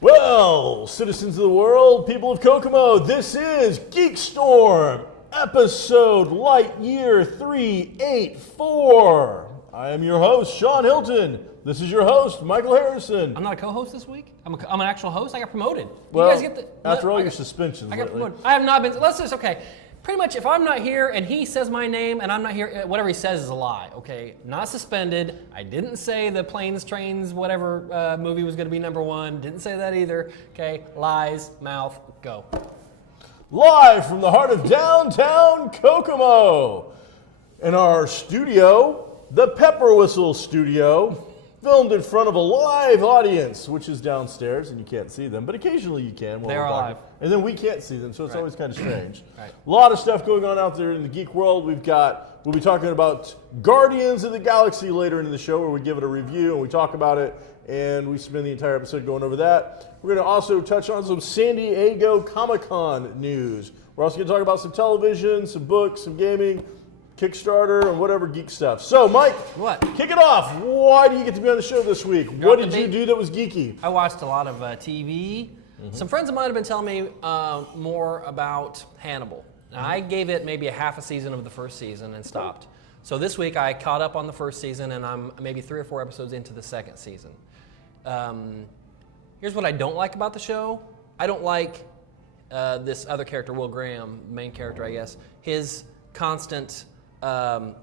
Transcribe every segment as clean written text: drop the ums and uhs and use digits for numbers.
Well, citizens of the world, people of Kokomo, this is GeekStorm, episode Light Year 384. I am your host, Shawn Hilton. This is your host, Michael Harrison. I'm not a co-host this week? I'm an actual host? I got promoted. Well, you guys get after all your suspensions I got lately. promoted. I have not been, let's just, okay. Pretty much, if I'm not here and he says my name and I'm not here, whatever he says is a lie, okay? Not suspended. I didn't say the Planes, Trains, whatever movie was going to be #1. Didn't say that either, okay? Lies, mouth, go. Live from the heart of downtown Kokomo. In our studio, the Pepper Whistle Studio, filmed in front of a live audience, which is downstairs, and you can't see them, but occasionally you can. They are live. And then we can't see them, so it's always kind of strange. Right. A lot of stuff going on out there in the geek world. We'll be talking about Guardians of the Galaxy later in the show, where we give it a review and we talk about it, and we spend the entire episode going over that. We're going to also touch on some San Diego Comic-Con news. We're also going to talk about some television, some books, some gaming, Kickstarter, and whatever geek stuff. So, Mike, what? Kick it off. Why do you get to be on the show this week? What did you do that was geeky? I watched a lot of TV. Some friends of mine have been telling me more about Hannibal. Now, I gave it maybe a half a season of the first season and stopped. So this week I caught up on the first season, and I'm maybe 3 or 4 episodes into the second season. Here's what I don't like about the show. I don't like this other character, Will Graham, main character, I guess. His constant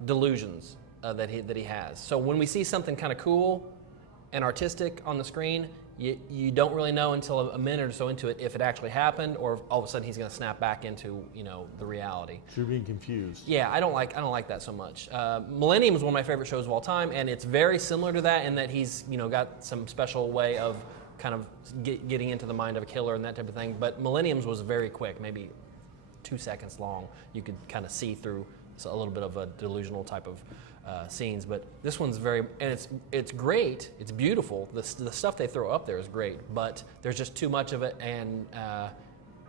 delusions that he has. So when we see something kind of cool and artistic on the screen, you don't really know until a minute or so into it if it actually happened, or if all of a sudden he's going to snap back into the reality. So you're being confused. Yeah, I don't like that so much. Millennium is one of my favorite shows of all time, and it's very similar to that in that he's got some special way of kind of getting into the mind of a killer and that type of thing. But Millennium's was very quick, maybe 2 seconds long. You could kind of see through a little bit of a delusional type of scenes, but this one's and it's great. It's beautiful. The stuff they throw up there is great, but there's just too much of it, and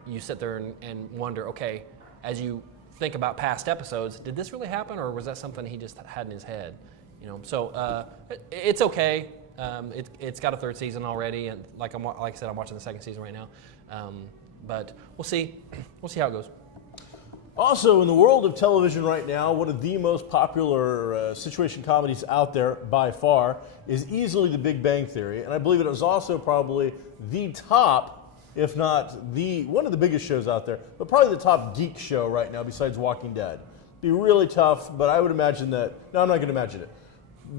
you sit there and wonder, okay, as you think about past episodes, did this really happen, or was that something he just had in his head? So it's okay. It's got a 3rd season already, and like I said, I'm watching the 2nd season right now. But we'll see. We'll see how it goes. Also, in the world of television right now, one of the most popular situation comedies out there by far is easily The Big Bang Theory, and I believe it is also probably the top, if not one of the biggest shows out there, but probably the top geek show right now besides Walking Dead. Be really tough, but I would imagine that. No, I'm not going to imagine it.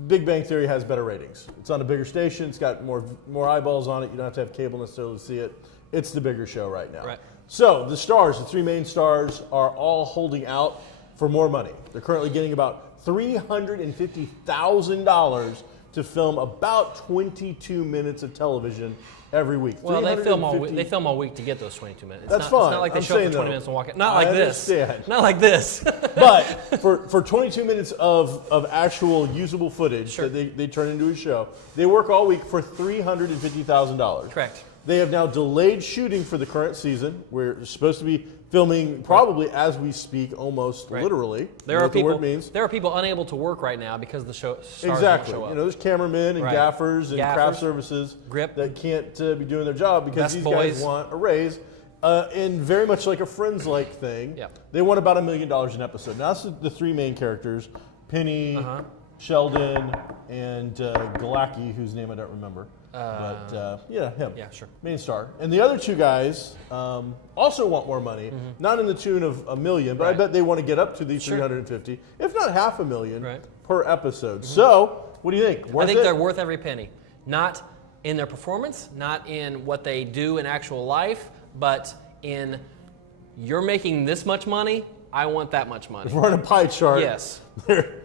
Big Bang Theory has better ratings. It's on a bigger station. It's got more eyeballs on it. You don't have to have cable necessarily to see it. It's the bigger show right now. Right. So the 3 main stars, are all holding out for more money. They're currently getting about $350,000 to film about 22 minutes of television every week. Well, they film all week to get those 22 minutes. That's fine. It's not like they show up for 20 minutes and walk out. Not like this. Understand. Not like this. But for 22 minutes of actual usable footage Sure. that they turn into a show, they work all week for $350,000. Correct. They have now delayed shooting for the current season. We're supposed to be filming probably as we speak, almost literally. There are people. The word means. There are people unable to work right now because the show stars Exactly. don't show up. There's cameramen and gaffers and craft services that can't be doing their job because these guys want a raise. And very much like a Friends-like thing, they want about $1 million an episode. Now, that's the 3 main characters, Penny, Sheldon, and Galacki, whose name I don't remember. Him. Yeah, sure. Main star. And the other 2 guys also want more money, not in the tune of $1 million, but I bet they want to get up to the $350,000, if not $500,000 per episode. So, what do you think? I think they're worth every penny. Not in their performance, not in what they do in actual life, but in you're making this much money, I want that much money. If we're on a pie chart. Yes.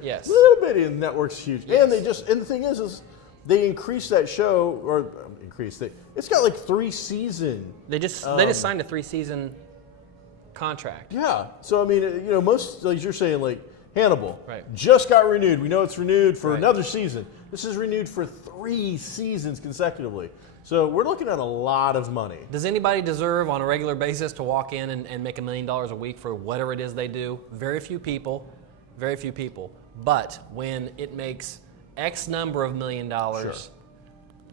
Yes. Little bitty, and the network's huge. Yes. And the thing is they increase that show, or increase. It's got like 3-season. They just signed a 3-season contract. Yeah. So I mean, most, like you're saying, like Hannibal right. just got renewed. We know it's renewed for another season. This is renewed for 3 seasons consecutively. So we're looking at a lot of money. Does anybody deserve on a regular basis to walk in and make $1 million a week for whatever it is they do? Very few people. Very few people. But when it makes X number of $1 million, sure.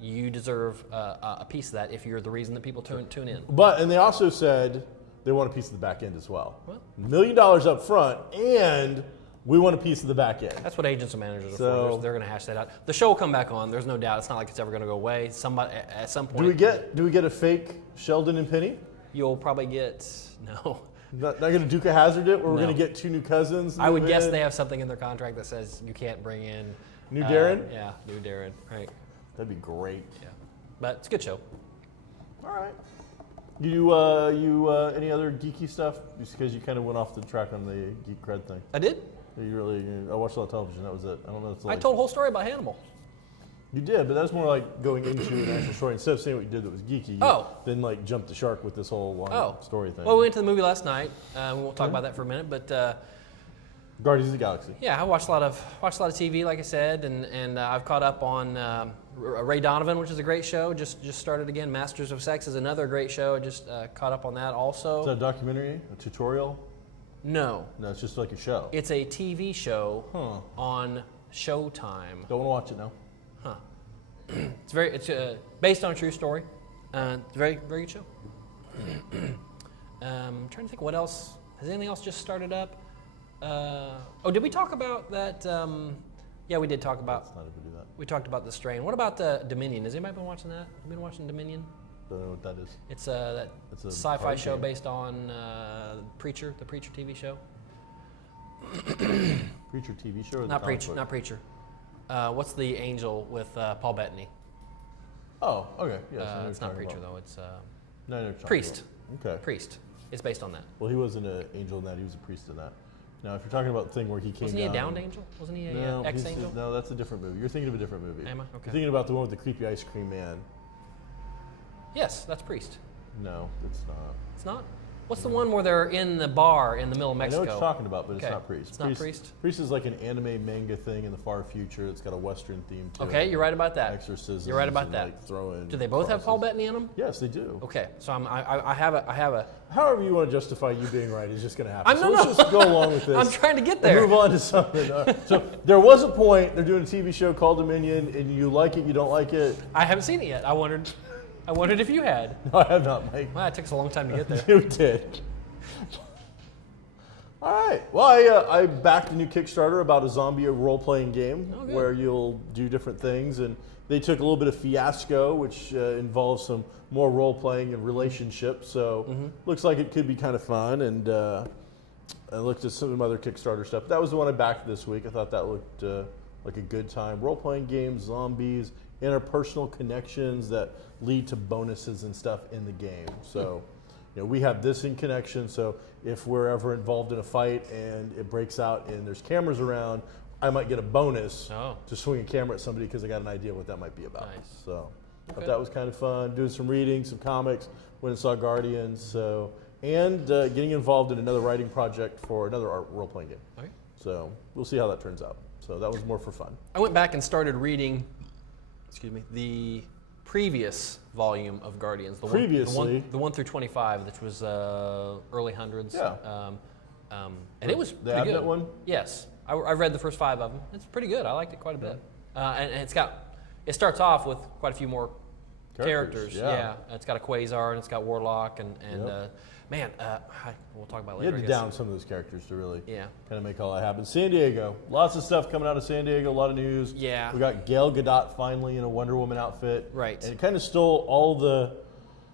You deserve a piece of that if you're the reason that people tune in. And they also said they want a piece of the back end as well. What? $1 million up front, and we want a piece of the back end. That's what agents and managers are for. They're going to hash that out. The show will come back on. There's no doubt. It's not like it's ever going to go away. Somebody at some point. Do we get a fake Sheldon and Penny? You'll probably get no. Not going to Duke of Hazzard it, or we're going to get 2 new cousins. I would guess they have something in their contract that says you can't bring in new Darren. Yeah, new Darren. Right. That'd be great. Yeah, but it's a good show. All right. You any other geeky stuff? Just because you kind of went off the track on the geek cred thing. I did. I watched a lot of television. That was it. I don't know. I told a whole story about Hannibal. You did, but that's more like going into an actual story. Instead of saying what you did that was geeky, then like jump the shark with this whole long story thing. Well, we went to the movie last night. We won't talk about that for a minute, but Guardians of the Galaxy. Yeah, I watched a lot of TV, like I said, and I've caught up on Ray Donovan, which is a great show. Just started again. Masters of Sex is another great show. I just caught up on that also. Is that a documentary? A tutorial? No. No, it's just like a show. It's a TV show on Showtime. Don't want to watch it now. Huh. It's based on a true story. Very very good show. I'm trying to think what else. Has anything else just started up? Did we talk about that? Yeah, we did talk about. We talked about The Strain. What about Dominion? Has anybody been watching that? Have you been watching Dominion? Don't know what that is. It's a sci-fi show based on Preacher, the Preacher TV show. Preacher TV show? Or not Preacher. What's the angel with Paul Bettany? Oh, okay. Yes, it's not Preacher though. It's no, Priest. Okay. Priest. It's based on that. Well, he wasn't an angel in that. He was a priest in that. Now, if you're talking about the thing where he came Wasn't he a downed angel? Wasn't he a ex-angel? No, that's a different movie. You're thinking of a different movie. Am I? Okay. You're thinking about the one with the creepy ice cream man. Yes, that's Priest. No, it's not. It's not? What's the one where they're in the bar in the middle of Mexico? I know what you're talking about, but it's not Priest. It's not Priest? Priest is like an anime manga thing in the far future. It's got a Western theme to it. Okay, you're right about that. Exorcisms. You're right about that. Like do they both have Paul Bettany in them? Yes, they do. Okay, so I have a. However you want to justify you being right is just going to happen. Let's just go along with this. I'm trying to get there. And move on to something. So there was a point. They're doing a TV show called Dominion, and you like it, you don't like it. I haven't seen it yet. I wondered if you had. No, I have not, Mike. Well, it took us a long time to get there. You did. All right. Well, I backed a new Kickstarter about a zombie role-playing game where you'll do different things, and they took a little bit of fiasco, which involves some more role-playing and relationships. So looks like it could be kind of fun. And I looked at some other Kickstarter stuff. That was the one I backed this week. I thought that looked like a good time. Role-playing games, zombies, interpersonal connections that lead to bonuses and stuff in the game. So. We have this in connection, so if we're ever involved in a fight and it breaks out and there's cameras around, I might get a bonus to swing a camera at somebody because I got an idea what that might be about. Nice. So but that was kind of fun. Doing some reading, some comics, went and saw Guardians, and getting involved in another writing project for another role-playing game. Okay. So we'll see how that turns out. So that was more for fun. I went back and started reading, the previous volume of Guardians. The one through 25, which was early hundreds. Yeah. And it was the pretty Abnett good. one? Yes. I read the first 5 of them. It's pretty good. I liked it quite a bit. And it starts off with quite a few more characters. Yeah. It's got a Quasar and it's got Warlock and we'll talk about later. You had to down some of those characters to really kind of make all that happen. San Diego, lots of stuff coming out of San Diego, a lot of news. Yeah. We got Gal Gadot finally in a Wonder Woman outfit. Right. And it kind of stole all the,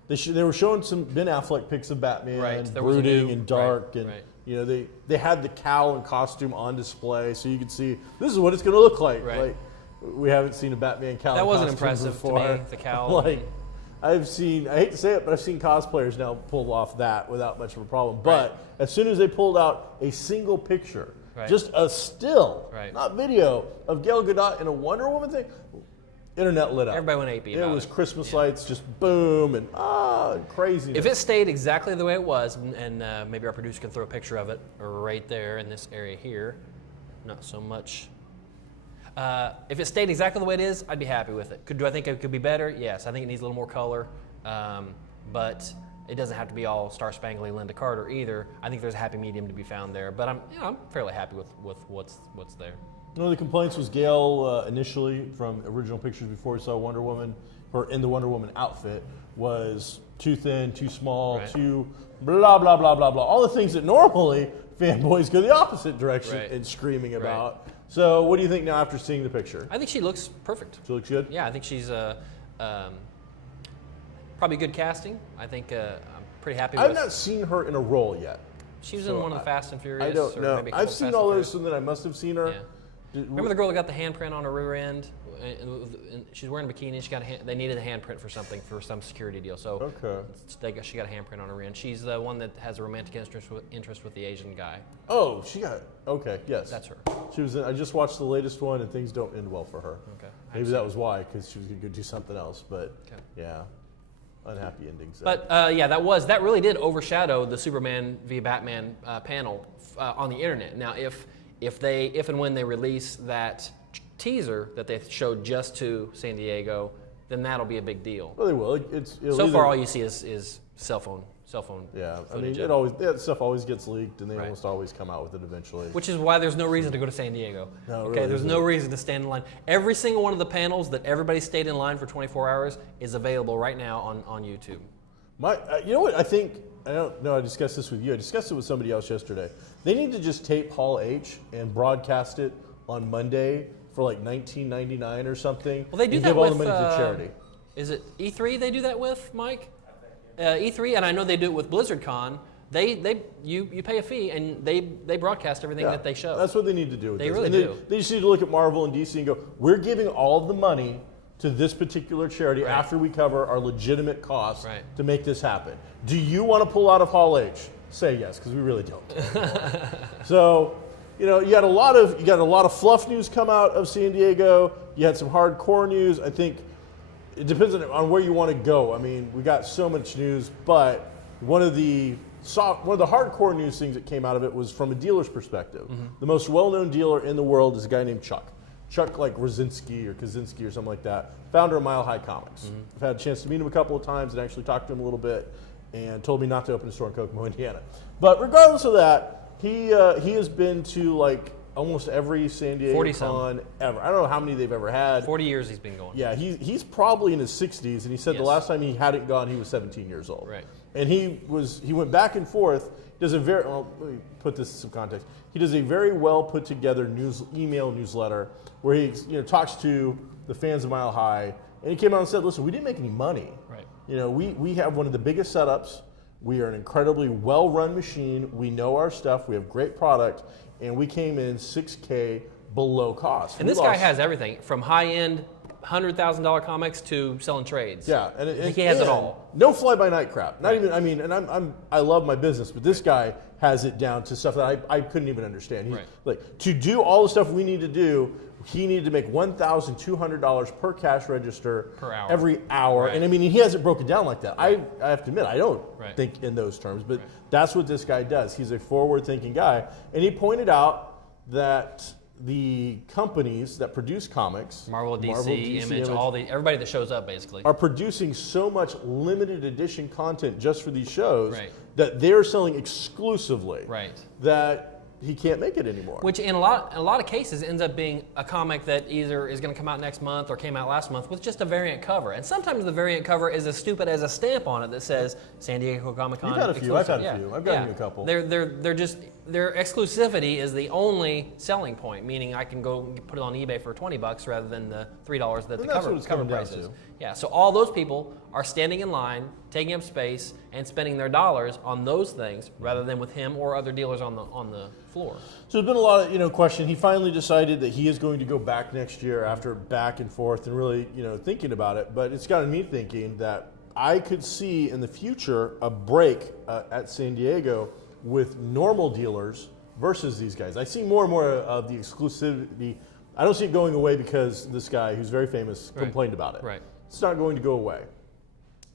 they were showing some Ben Affleck pics of Batman, brooding and dark, and they had the cowl and costume on display so you could see this is what it's going to look like. Right. Like, we haven't seen a Batman cowl. That wasn't costume impressive before. to me, the cowl. I hate to say it, but I've seen cosplayers now pull off that without much of a problem. But as soon as they pulled out a single picture, just a still, not video, of Gal Gadot in a Wonder Woman thing, internet lit up. Everybody went AP about it. It was Christmas lights, just boom and craziness. If it stayed exactly the way it was, and maybe our producer can throw a picture of it right there in this area here, not so much. If it stayed exactly the way it is, I'd be happy with it. Do I think it could be better? Yes, I think it needs a little more color, but it doesn't have to be all Star Spangly Linda Carter either. I think there's a happy medium to be found there, but I'm fairly happy with what's there. One of the complaints was Gail initially from original pictures before we saw Wonder Woman, or in the Wonder Woman outfit, was too thin, too small, too blah, blah, blah, blah, blah. All the things that normally fanboys go the opposite direction and screaming about. So what do you think now after seeing the picture? I think she looks perfect. She looks good? Yeah, I think she's probably good casting. I think I'm pretty happy with I've not seen her in a role yet. She was in one of the Fast and Furious. I don't know. I've seen all those, and then I must have seen her. Yeah. Remember the girl that got the handprint on her rear end? She's wearing a bikini. They needed a handprint for something, for some security deal. So she got a handprint on her end. She's the one that has a romantic interest with the Asian guy. Oh, she got yes. That's her. She was. I just watched the latest one, and things don't end well for her. Okay. Maybe that was why, because she was going to go do something else. But yeah, unhappy endings. But that really did overshadow the Superman v Batman panel on the internet. Now, if and when they release that teaser that they showed just to San Diego, then that'll be a big deal. Well, they will. So far, all you see is cell phone. Yeah, I mean, that stuff always gets leaked, and they almost always come out with it eventually. Which is why there's no reason to go to San Diego. No, okay, there's no reason to stand in line. Every single one of the panels that everybody stayed in line for 24 hours is available right now on YouTube. You know what? I think I don't know. I discussed this with you. I discussed it with somebody else yesterday. They need to just tape Hall H and broadcast it on Monday for like $19.99 or something. Well, they do and that give all with the money to charity. Is it E3 they do that with, Mike? E3, and I know they do it with BlizzardCon. You pay a fee and they broadcast everything that they show. That's what they need to do. With they this. really and do. They just need to look at Marvel and DC and go, we're giving all of the money to this particular charity after we cover our legitimate costs to make this happen. Do you want to pull out of Hall H? Say yes, because we really don't. So, you got a lot of fluff news come out of San Diego. You had some hardcore news. I think it depends on where you want to go. I mean, we got so much news, but one of the hardcore news things that came out of it was from a dealer's perspective. Mm-hmm. The most well-known dealer in the world is a guy named Chuck like Rosinski or Kaczynski or something like that, founder of Mile High Comics. Mm-hmm. I've had a chance to meet him a couple of times and actually talk to him a little bit, and told me not to open a store in Kokomo, Indiana. But regardless of that, he has been to like almost every San Diego con ever. I don't know how many they've ever had. 40 years he's been going. Yeah, he's probably in his 60s, and he said the last time he hadn't gone, he was 17 years old. Right. And he went back and forth. Does a very let me put this in some context. He does a very well put together email newsletter where he talks to the fans of Mile High, and he came out and said, "Listen, we didn't make any money. Right. We have one of the biggest setups. We are an incredibly well-run machine. We know our stuff. We have great product, and we came in $6K below cost." And this guy has everything from high-end $100,000 comics to selling trades. Yeah, and I think he has it all. No fly-by-night crap. Not even. I mean, and I love my business, but this guy has it down to stuff that I couldn't even understand. He's like, to do all the stuff we need to do, he needed to make $1,200 per cash register per hour. Every hour. Right. And I mean, he hasn't broken down like that. I have to admit, I don't think in those terms, but that's what this guy does. He's a forward-thinking guy, and he pointed out that the companies that produce comics, Marvel, DC, Image, everybody that shows up basically, are producing so much limited edition content just for these shows that they're selling exclusively. That he can't make it anymore. Which in a lot of cases ends up being a comic that either is going to come out next month or came out last month with just a variant cover. And sometimes the variant cover is as stupid as a stamp on it that says San Diego Comic-Con. You've had a few. I've had a few. I've gotten you a couple. Their exclusivity is the only selling point, meaning I can go put it on eBay for $20 rather than the $3 that the cover price is. Yeah, so all those people are standing in line, taking up space, and spending their dollars on those things rather than with him or other dealers on the floor. So there's been a lot of question. He finally decided that he is going to go back next year after back and forth and really thinking about it. But it's gotten me thinking that I could see in the future a break at San Diego with normal dealers versus these guys. I see more and more of the exclusivity. I don't see it going away because this guy who's very famous complained about it. Right. It's not going to go away.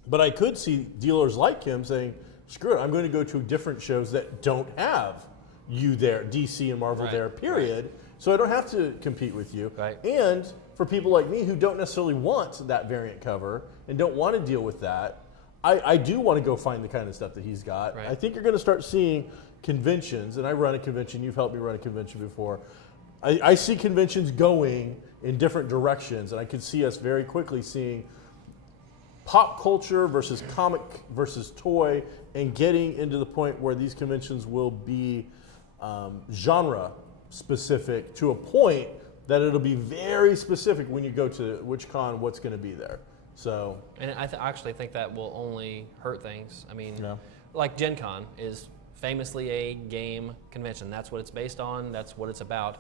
But I could see dealers like him saying, screw it, I'm going to go to different shows that don't have you there, DC and Marvel there, period. So I don't have to compete with you. And for people like me who don't necessarily want that variant cover and don't want to deal with that, I do want to go find the kind of stuff that he's got. I think you're going to start seeing conventions, and I run a convention, you've helped me run a convention before. I see conventions going in different directions, and I could see us very quickly seeing pop culture versus comic versus toy, and getting into the point where these conventions will be genre specific to a point that it'll be very specific when you go to which con, what's going to be there. So, and I actually think that will only hurt things. I mean, like Gen Con is famously a game convention. That's what it's based on. That's what it's about.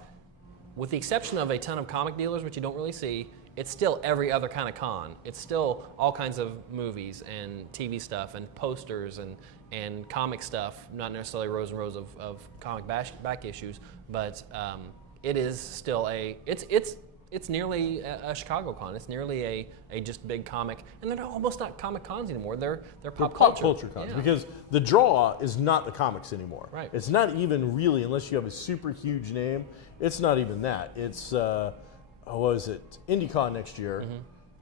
With the exception of a ton of comic dealers, which you don't really see, it's still every other kind of con. It's still all kinds of movies and TV stuff and posters and comic stuff, not necessarily rows and rows of comic back issues, but it is still it's nearly a Chicago con. It's nearly a just big comic, and they're almost not comic cons anymore. They're pop culture cons, because the draw is not the comics anymore. Right. It's not even really, unless you have a super huge name, it's not even that. It's what is it? IndieCon next year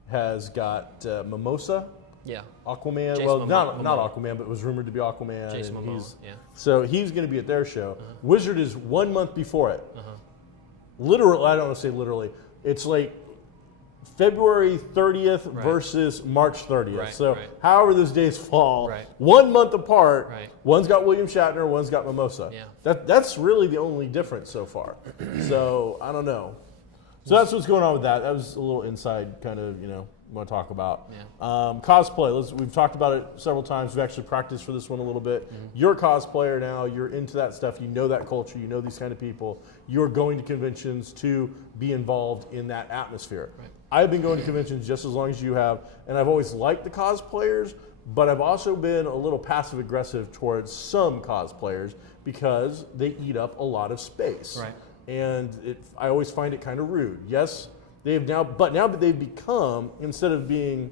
has got Mimosa. Yeah. Aquaman. Jason well, not Aquaman, but it was rumored to be Aquaman. Jason and Momoa, So he's going to be at their show. Wizard is 1 month before it. Literally, I don't want to say literally. It's like February 30th versus March 30th. So however those days fall, 1 month apart. One's got William Shatner, one's got Mimosa. That's really the only difference so far. So I don't know. So that's what's going on with that. That was a little inside kind of, want to talk about. Cosplay, we've talked about it several times. We've actually practiced for this one a little bit. You're a cosplayer now. You're into that stuff. You know that culture. You know these kind of people. You're going to conventions to be involved in that atmosphere. I've been going to conventions just as long as you have, and I've always liked the cosplayers, but I've also been a little passive-aggressive towards some cosplayers because they eat up a lot of space. And I always find it kind of rude. Yes, now that they've become, instead of being,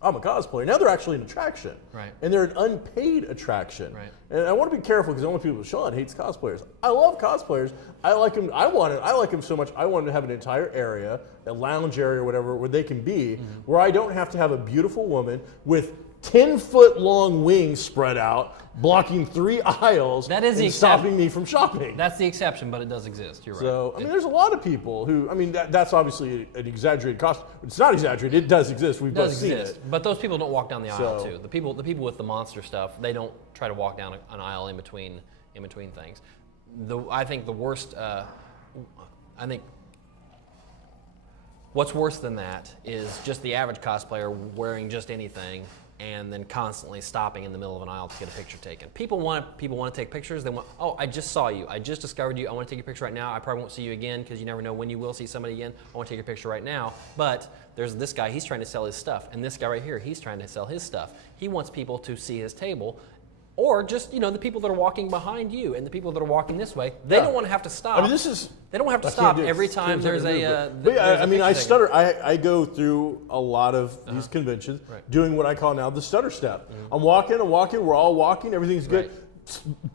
I'm a cosplayer, now they're actually an attraction. And they're an unpaid attraction. And I want to be careful because I want people, Shawn hates cosplayers. I love cosplayers. I like them. I like them so much. I want them to have an entire area, a lounge area or whatever, where they can be, where I don't have to have a beautiful woman with 10-foot long wings spread out, blocking 3 aisles, and stopping me from shopping. That's the exception, but it does exist. You're right. So, there's a lot of people who, that's obviously an exaggerated cost. It's not exaggerated. It does exist. We've both seen it. But those people don't walk down the aisle too. The people with the monster stuff, they don't try to walk down an aisle in between things. I think the worst. I think what's worse than that is just the average cosplayer wearing just anything and then constantly stopping in the middle of an aisle to get a picture taken. People want to take pictures. They want, oh, I just saw you. I just discovered you. I want to take a picture right now. I probably won't see you again because you never know when you will see somebody again. I want to take a picture right now. But there's this guy, he's trying to sell his stuff. And this guy right here, he's trying to sell his stuff. He wants people to see his table. Or just, the people that are walking behind you and the people that are walking this way, they don't want to have to stop. They don't have to stop every time there's a I stutter. I go through a lot of these conventions doing what I call now the stutter step. I'm walking, we're all walking, everything's good.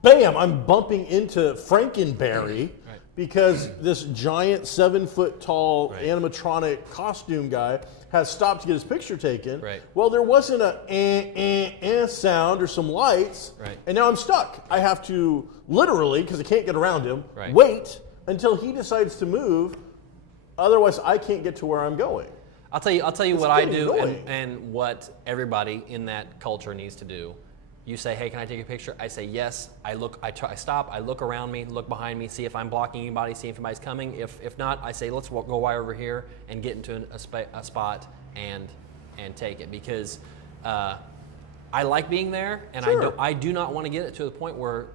Bam, I'm bumping into Frankenberry because this giant 7-foot-tall animatronic costume guy has stopped to get his picture taken. Well, there wasn't a sound or some lights, and now I'm stuck. I have to literally, because I can't get around him, wait until he decides to move. Otherwise, I can't get to where I'm going. I'll tell you what I do and what everybody in that culture needs to do. You say, hey, can I take a picture? I say yes. I stop. I look around me, look behind me, see if I'm blocking anybody, see if anybody's coming. If not, I say, let's go way over here and get into a spot and take it because I like being there, and I do not want to get it to the point where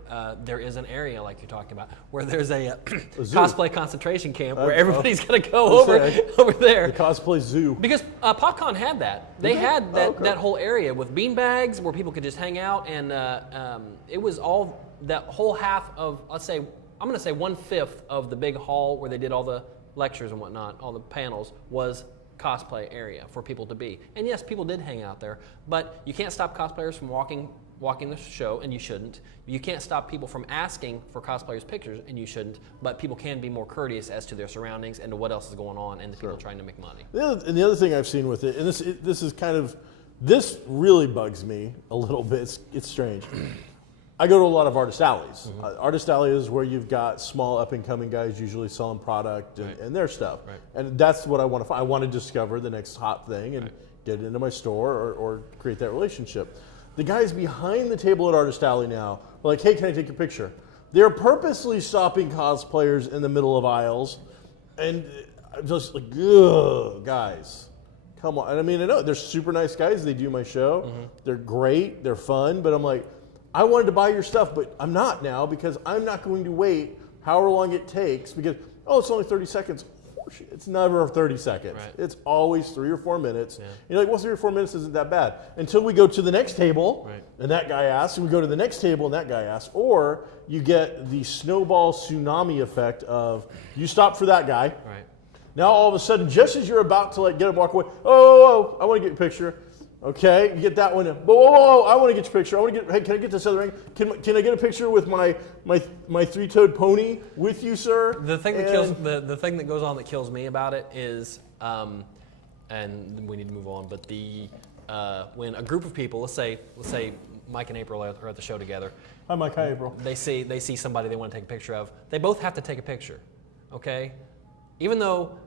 there is an area like you're talking about, where there's a cosplay concentration camp where everybody's going to go over there. The cosplay zoo. Because PopCon had that. They had that whole area with beanbags where people could just hang out, and it was all that whole half of, let's say, I'm going to say 1/5 of the big hall where they did all the lectures and whatnot, all the panels, was cosplay area for people to be. And yes, people did hang out there, but you can't stop cosplayers from walking the show, and you shouldn't. You can't stop people from asking for cosplayers' pictures, and you shouldn't. But people can be more courteous as to their surroundings and to what else is going on, and the people trying to make money. And the other thing I've seen with it, and this really bugs me a little bit. It's strange. I go to a lot of artist alleys. Artist alley is where you've got small up-and-coming guys usually selling product and their stuff. Right. And that's what I want to find. I want to discover the next hot thing and get it into my store or create that relationship. The guys behind the table at Artist Alley now are like, hey, can I take your picture? They're purposely stopping cosplayers in the middle of aisles. And I'm just like, ugh, guys, come on. And I mean, I know they're super nice guys. They do my show. They're great. They're fun. But I'm like, I wanted to buy your stuff, but I'm not now because I'm not going to wait however long it takes because, it's only 30 seconds. It's never 30 seconds. Right. It's always 3 or 4 minutes. Yeah. You're like, well, 3 or 4 minutes isn't that bad. Until we go to the next table, and that guy asks, and we go to the next table, and that guy asks. Or you get the snowball tsunami effect of, you stop for that guy. Right. Now all of a sudden, just as you're about to get him walk away, I want to get a picture. Okay, you get that one. Whoa, I want to get your picture. Hey, can I get this other ring? Can I get a picture with my three-toed pony with you, sir? The thing that kills the thing that goes on that kills me about it is, and we need to move on. But when a group of people, let's say Mike and April are at the show together. Hi, Mike. Hi, April. They see somebody they want to take a picture of. They both have to take a picture. Okay, even though.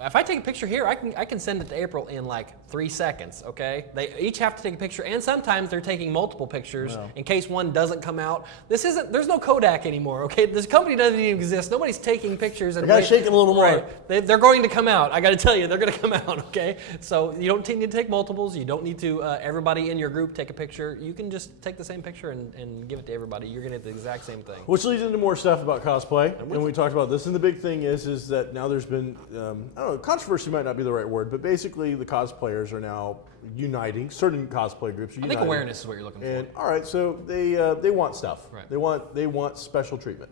If I take a picture here, I can send it to April in like 3 seconds, okay? They each have to take a picture, and sometimes they're taking multiple pictures in case one doesn't come out. There's no Kodak anymore, okay? This company doesn't even exist. Nobody's taking pictures. And I gotta shake it a little more. Right. They're going to come out. I gotta tell you, they're gonna come out, okay? So you don't need to take multiples. You don't need to, everybody in your group take a picture. You can just take the same picture and give it to everybody. You're gonna get the exact same thing. Which leads into more stuff about cosplay, and we talked about this. And the big thing is that now there's been, I don't know, controversy might not be the right word, but basically the cosplayers are now uniting. Certain cosplay groups are uniting. I think awareness is what you're looking for. And all right, so they want stuff. Right. They want special treatment.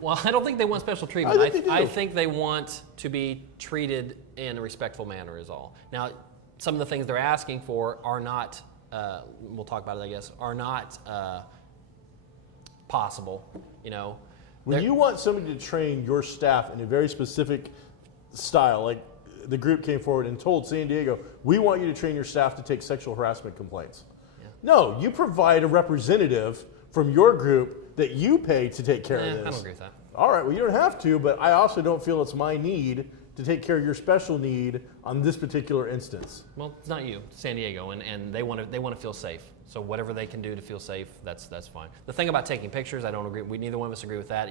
Well, I don't think they want special treatment. I think they want to be treated in a respectful manner is all. Now, some of the things they're asking for are not, we'll talk about it, I guess, are not possible, you know. When you want somebody to train your staff in a very specific style, like the group came forward and told San Diego, we want you to train your staff to take sexual harassment complaints. Yeah. No, you provide a representative from your group that you pay to take care of this. I don't agree with that. All right, well, you don't have to, but I also don't feel it's my need to take care of your special need on this particular instance. Well, it's not you, San Diego, and they want to feel safe. So whatever they can do to feel safe, that's fine. The thing about taking pictures, I don't agree. Neither one of us agree with that.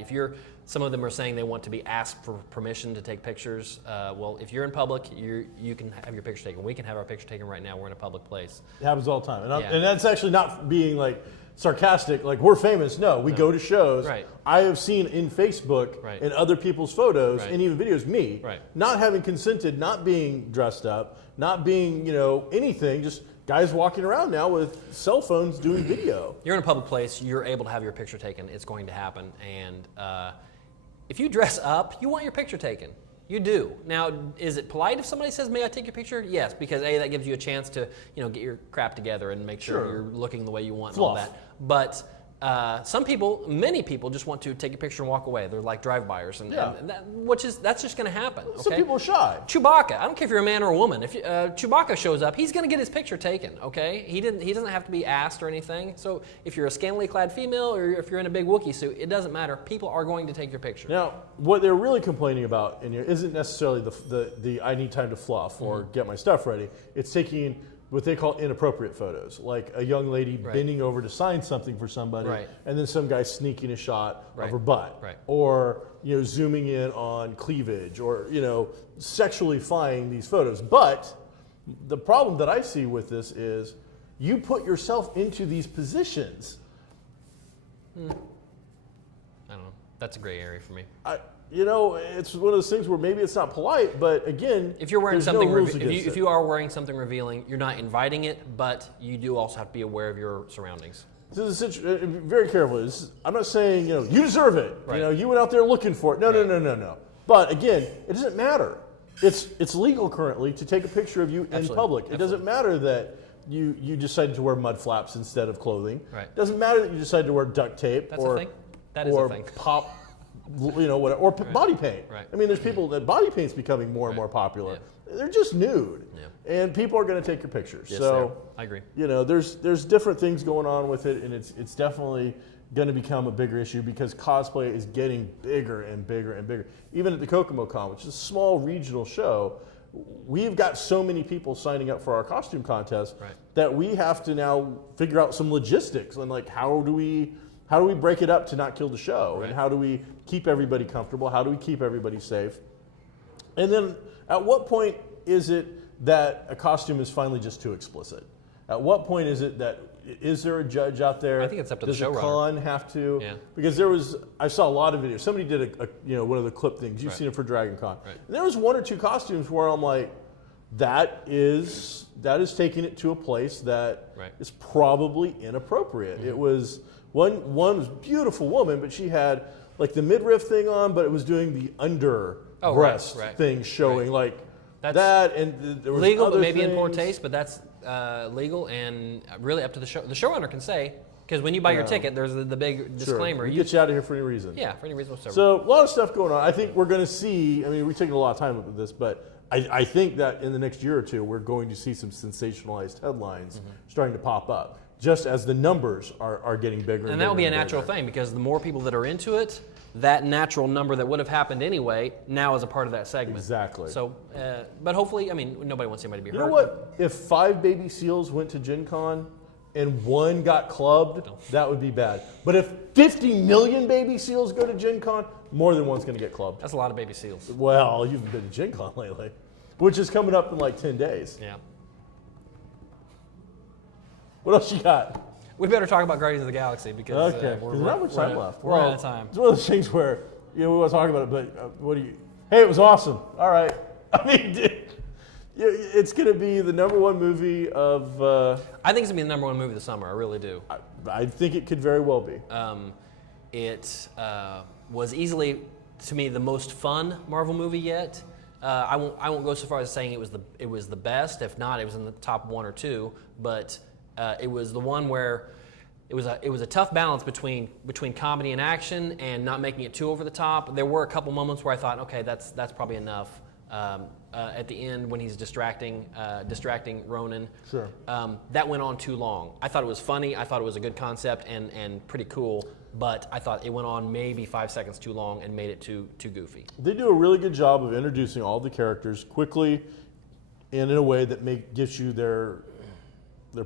Some of them are saying they want to be asked for permission to take pictures. Well, if you're in public, you can have your picture taken. We can have our picture taken right now. We're in a public place. It happens all the time, and that's actually not being like sarcastic. Like we're famous. No, we go to shows. Right. I have seen in Facebook and other people's photos and even videos me not having consented, not being dressed up, not being anything, just. Guys walking around now with cell phones doing video. You're in a public place, you're able to have your picture taken. It's going to happen. And if you dress up, you want your picture taken. You do. Now, is it polite if somebody says, may I take your picture? Yes, because A, that gives you a chance to get your crap together and make sure you're looking the way you want and all that. But many people just want to take a picture and walk away. They're like drive-byers, and that's just going to happen. Okay? Some people are shy. Chewbacca, I don't care if you're a man or a woman. If Chewbacca shows up, he's going to get his picture taken. Okay, he doesn't have to be asked or anything. So if you're a scantily clad female or if you're in a big Wookiee suit, it doesn't matter. People are going to take your picture. Now, what they're really complaining about in here isn't necessarily the I need time to fluff or get my stuff ready. It's taking what they call inappropriate photos, like a young lady bending over to sign something for somebody, and then some guy sneaking a shot of her butt, or zooming in on cleavage, or sexualifying these photos. But the problem that I see with this is you put yourself into these positions. I don't know. That's a gray area for me. It's one of those things where maybe it's not polite, but again, if you're wearing something, if you are wearing something revealing, you're not inviting it, but you do also have to be aware of your surroundings. This is very careful. I'm not saying you deserve it. Right. You went out there looking for it. No. But again, it doesn't matter. It's legal currently to take a picture of you in public. It doesn't matter that you decided to wear mud flaps instead of clothing. Right. It doesn't matter that you decided to wear duct tape That's a thing. That is or a thing. pop, whatever, or body paint. Right. I mean, there's people that body paint's becoming more and more popular. Yeah. They're just nude, and people are going to take your pictures. Yes, so I agree. There's different things going on with it, and it's definitely going to become a bigger issue because cosplay is getting bigger and bigger and bigger. Even at the Kokomo Con, which is a small regional show, we've got so many people signing up for our costume contest that we have to now figure out some logistics and like how do we break it up to not kill the show, and how do we keep everybody comfortable? How do we keep everybody safe? And then at what point is it that a costume is finally just too explicit? At what point is it that is there a judge out there? I think it's up to the showrunner. Does a con have to? Yeah. Because I saw a lot of videos. Somebody did one of the clip things. You've seen it for Dragon Con. Right. And there was one or two costumes where I'm like, that is taking it to a place that is probably inappropriate. It was one was a beautiful woman, but she had like the midriff thing on, but it was doing the under breast thing showing like that, and there was legal, other but maybe things. in poor taste. But that's legal and really up to the show. The showrunner can say, because when you buy your ticket, there's the big disclaimer. We get you out of here for any reason. Yeah, for any reason whatsoever. So a lot of stuff going on. I think we're going to see. I mean, we're taking a lot of time with this, but I think that in the next year or two, we're going to see some sensationalized headlines starting to pop up, just as the numbers are getting bigger. And that will be a natural thing because the more people that are into it, that natural number that would have happened anyway now is a part of that segment. Exactly. So, but hopefully, I mean, nobody wants anybody to be hurt. You know what? If 5 baby seals went to Gen Con and 1 got clubbed, that would be bad. But if 50 million baby seals go to Gen Con, more than one's going to get clubbed. That's a lot of baby seals. Well, you've been to Gen Con lately, which is coming up in like 10 days. Yeah. What else you got? We better talk about Guardians of the Galaxy because there's not much time left. We're out of time. It's one of those things where we want to talk about it, but what do you? Hey, it was awesome. All right. I mean, it's going to be the #1 movie of. I think it's going to be the #1 movie of the summer. I really do. I think it could very well be. It was easily, to me, the most fun Marvel movie yet. I won't go so far as saying it was the best. If not, it was in the top 1 or 2. But it was the one where it was a tough balance between comedy and action and not making it too over the top. There were a couple moments where I thought, okay, that's probably enough. At the end when he's distracting Ronan. Sure. That went on too long. I thought it was funny. I thought it was a good concept and pretty cool. But I thought it went on maybe 5 seconds too long and made it too goofy. They do a really good job of introducing all the characters quickly and in a way that gives you their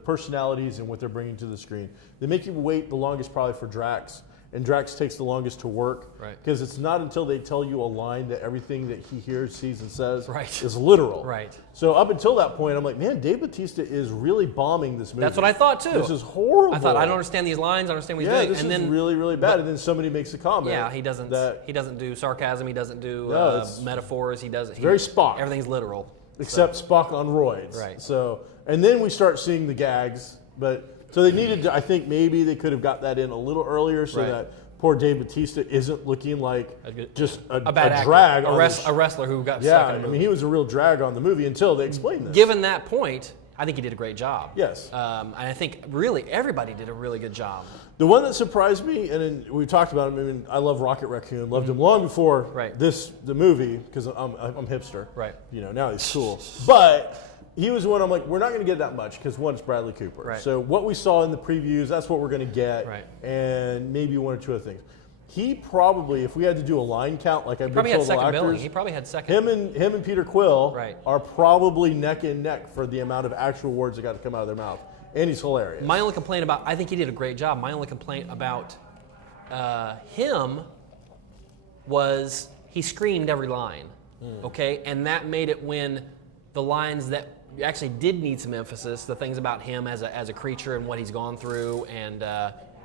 personalities and what they're bringing to the screen. They make you wait the longest probably for Drax, and Drax takes the longest to work because it's not until they tell you a line that everything that he hears, sees, and says is literal. Right. So up until that point, I'm like, man, Dave Bautista is really bombing this movie. That's what I thought too. This is horrible. I thought, I don't understand these lines. I don't understand what he's doing. This is really, really bad. And then somebody makes a comment. Yeah, he doesn't do sarcasm. He doesn't do metaphors. He doesn't. Very Spock. Everything's literal. Except Spock on roids. Right. So, and then we start seeing the gags, so they needed to, I think maybe they could have got that in a little earlier so that poor Dave Bautista isn't looking like just a bad drag. A wrestler who got stuck in a movie. I mean, he was a real drag on the movie until they explained this. Given that point, I think he did a great job. Yes. And I think really everybody did a really good job. The one that surprised me, and we've talked about him, I mean, I love Rocket Raccoon, loved him long before the movie, because I'm hipster. Right. Now he's cool. But he was one I'm like, we're not going to get that much because one, it's Bradley Cooper. Right. So what we saw in the previews, that's what we're going to get. Right. And maybe 1 or 2 other things. He probably, if we had to do a line count, like I've been told the actors, he probably had second. Him and Peter Quill Right. are probably neck and neck for the amount of actual words that got to come out of their mouth. And he's hilarious. My only complaint about, I think he did a great job. My only complaint about him was he screamed every line, okay? And that made it when the lines that actually did need some emphasis, the things about him as a creature and what he's gone through and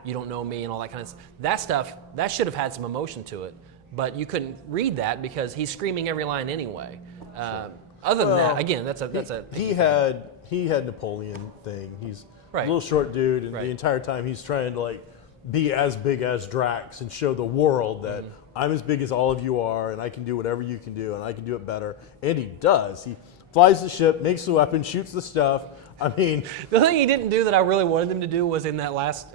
you don't know me and all that kind of stuff. That stuff, that should have had some emotion to it. But you couldn't read that because he's screaming every line anyway. Other than that, again, he had Napoleon thing. He's a little short dude, and the entire time he's trying to be as big as Drax and show the world that I'm as big as all of you are, and I can do whatever you can do, and I can do it better. And he does. He flies the ship, makes the weapon, shoots the stuff. I mean, the thing he didn't do that I really wanted him to do was in that last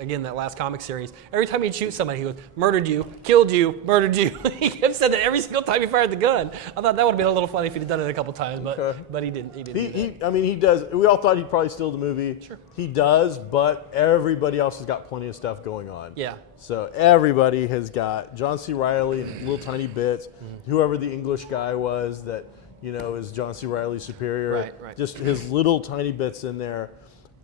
comic series. Every time he'd shoot somebody, he was murdered you, killed you, murdered you. He kept saying that every single time he fired the gun. I thought that would have been a little funny if he'd done it a couple times, but he didn't. I mean, he does. We all thought he'd probably steal the movie. Sure. He does, but everybody else has got plenty of stuff going on. Yeah. So everybody has got John C. Reilly in little tiny bits. Whoever the English guy was that is John C. Reilly's superior. Right. Just his little tiny bits in there.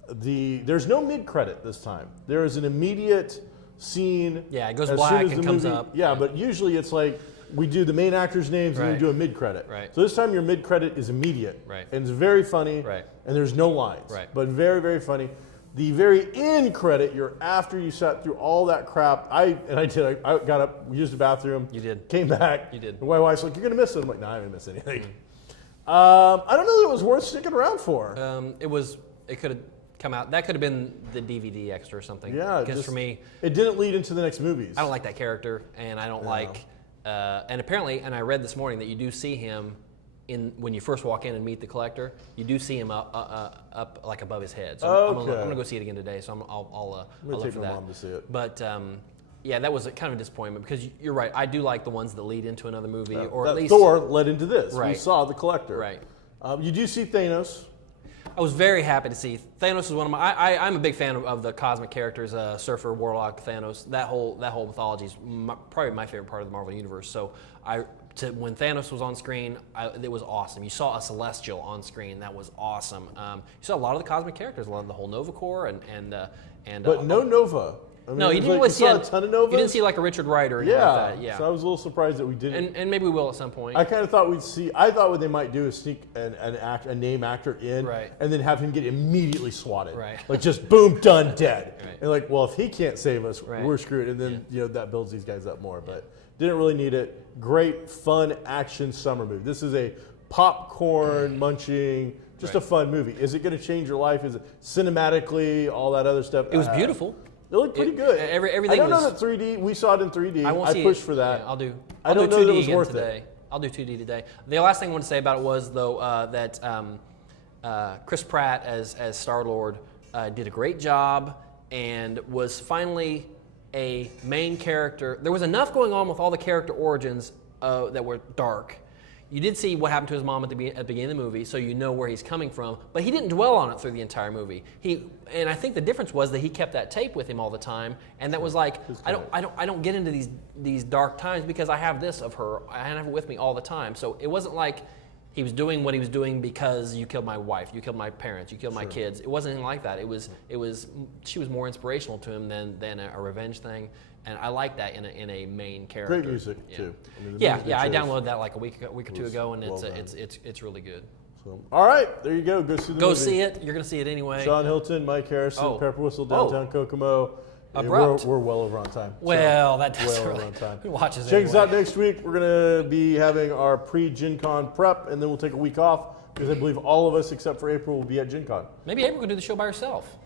There's no mid-credit this time. There is an immediate scene. Yeah, it goes black and comes up. Yeah, but usually it's like we do the main actors' names and we do a mid-credit. Right. So this time your mid-credit is immediate. Right. And it's very funny. Right. And there's no lines. Right. But very, very funny. The very end credit, you're after you sat through all that crap. I got up, used the bathroom. You did. Came back. You did. And my wife's like, "You're gonna miss it." I'm like, "No, I didn't miss anything." I don't know that it was worth sticking around for. It could have come out. That could have been the DVD extra or something. Yeah, because for me, it didn't lead into the next movies. I don't like that character, and I don't like. And apparently, and I read this morning that you do see him when you first walk in and meet the collector. You do see him up like above his head. So I'm gonna go see it again today. So I'll look take for my that. mom to see it. But yeah, that was kind of a disappointment because you're right. I do like the ones that lead into another movie, or at least Thor led into this. Right. We saw the collector. Right. You do see Thanos. I was very happy to see Thanos is one of my. I'm a big fan of the cosmic characters, Surfer, Warlock, Thanos. That whole mythology is probably my favorite part of the Marvel universe. So when Thanos was on screen, it was awesome. You saw a Celestial on screen. That was awesome. You saw a lot of the cosmic characters, a lot of the whole Nova Corps, and but no Nova. I mean, no, you didn't really see a ton of Novas. You didn't see like a Richard Wright or anything like that. Yeah. So I was a little surprised that we didn't. And maybe we will at some point. I kind of thought we'd see. I thought what they might do is sneak a name actor in, right, and then have him get immediately swatted. Right. Like just boom, done, dead. Right. And like, well, if he can't save us, right, we're screwed. And then that builds these guys up more. But didn't really need it. Great, fun action summer movie. This is a popcorn munching. Just a fun movie. Is it going to change your life? Is it cinematically, all that other stuff? It was beautiful. It looked pretty good. Everything. I don't know that 3D. We saw it in 3D. I pushed for that. Yeah, I'll do 2D again today. I'll do 2D today. The last thing I want to say about it was though that Chris Pratt as Star-Lord did a great job and was finally a main character. There was enough going on with all the character origins that were dark. You did see what happened to his mom at the beginning of the movie, so you know where he's coming from. But he didn't dwell on it through the entire movie. And I think the difference was that he kept that tape with him all the time, and that was like, I don't get into these dark times because I have this of her. I have it with me all the time. So it wasn't like he was doing what he was doing because you killed my wife, you killed my parents, you killed my kids. It wasn't anything like that. It was she was more inspirational to him than a revenge thing. And I like that in a main character. Great music too. I I downloaded that like a week or two ago, and it's really good. So, all right, there you go. Go see the movie. Go see it. You're gonna see it anyway. Shawn Hilton, Mike Harrison, Pepper Whistle, Downtown Kokomo. Abrupt. We're well over on time. Well, that does well really. over on time. Who watches it? Check us out next week. We're gonna be having our pre-Gen Con prep, and then we'll take a week off because I believe all of us except for April will be at Gen Con. Maybe April could do the show by herself.